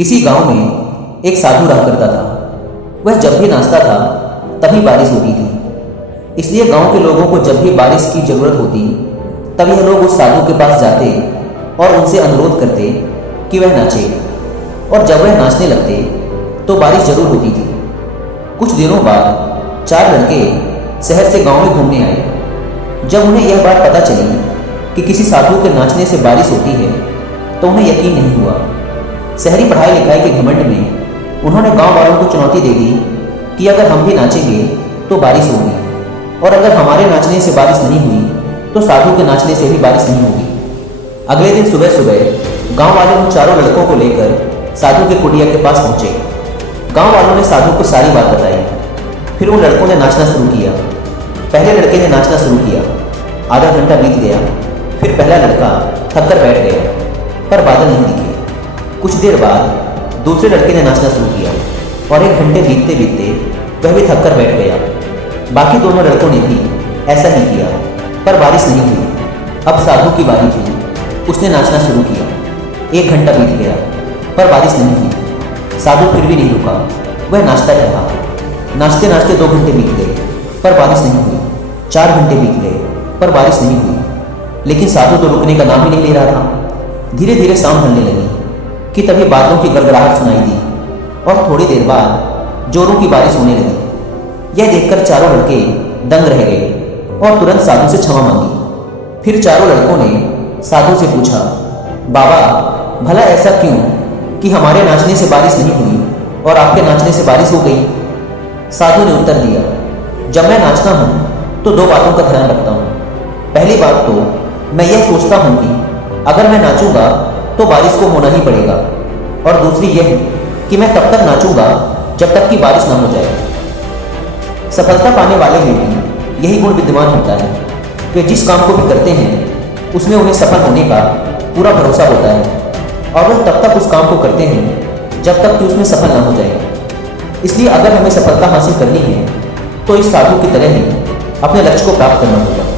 किसी गांव में एक साधु रहा करता था। वह जब भी नाचता था तभी बारिश होती थी। इसलिए गांव के लोगों को जब भी बारिश की जरूरत होती तब यह लोग उस साधु के पास जाते और उनसे अनुरोध करते कि वह नाचे, और जब वह नाचने लगते तो बारिश जरूर होती थी। कुछ दिनों बाद 4 लड़के शहर से गांव में घूमने आए। जब उन्हें यह बात पता चली कि किसी साधु के नाचने से बारिश होती है तो उन्हें यकीन नहीं हुआ। शहरी पढ़ाई लिखाई के घमंड में उन्होंने गांव वालों को चुनौती दे दी कि अगर हम भी नाचेंगे तो बारिश होगी, और अगर हमारे नाचने से बारिश नहीं हुई तो साधु के नाचने से भी बारिश नहीं होगी। अगले दिन सुबह सुबह गांव वाले उन चारों लड़कों को लेकर साधु के कुटिया के पास पहुंचे। गांव वालों ने साधु को सारी बात बताई। फिर उन लड़कों ने नाचना शुरू किया। पहले लड़के ने नाचना शुरू किया। आधा घंटा बीत गया। फिर पहला लड़का थक कर बैठ गया, पर बादल नहीं दिखे। कुछ देर बाद दूसरे लड़के ने नाचना शुरू किया और 1 घंटे बीतते बीतते वह भी थक कर बैठ गया। बाकी दोनों लड़कों ने भी ऐसा ही किया, पर बारिश नहीं हुई। अब साधु की बारी थी। उसने नाचना शुरू किया। 1 घंटा बीत गया, पर बारिश नहीं हुई। साधु फिर भी नहीं रुका। वह नाचता रहा। नाचते नाचते 2 घंटे बीत गए, पर बारिश नहीं हुई। 4 घंटे बीत गए, पर बारिश नहीं हुई। लेकिन साधु तो रुकने का नाम ही नहीं ले रहा था। धीरे धीरे शाम ढलने लगी कि तभी बादलों की गड़गड़ाहट सुनाई दी और थोड़ी देर बाद जोरों की बारिश होने लगी। यह देखकर चारों लड़के दंग रह गए और तुरंत साधु से क्षमा मांगी। फिर चारों लड़कों ने साधु से पूछा, बाबा, भला ऐसा क्यों कि हमारे नाचने से बारिश नहीं हुई और आपके नाचने से बारिश हो गई? साधु ने उत्तर दिया, जब मैं नाचता हूँ तो 2 बातों का ध्यान रखता हूँ। पहली बात तो मैं यह सोचता हूँ कि अगर मैं नाचूंगा तो बारिश को होना ही पड़ेगा, और दूसरी यह कि मैं तब तक नाचूंगा जब तक कि बारिश ना हो जाए। सफलता पाने वाले में भी यही गुण विद्यमान होता है। वे जिस काम को भी करते हैं उसमें उन्हें सफल होने का पूरा भरोसा होता है, और वह तब तक उस काम को करते हैं जब तक कि उसमें सफल ना हो जाए। इसलिए अगर हमें सफलता हासिल करनी है तो इस साधु की तरह ही अपने लक्ष्य को प्राप्त करना होगा।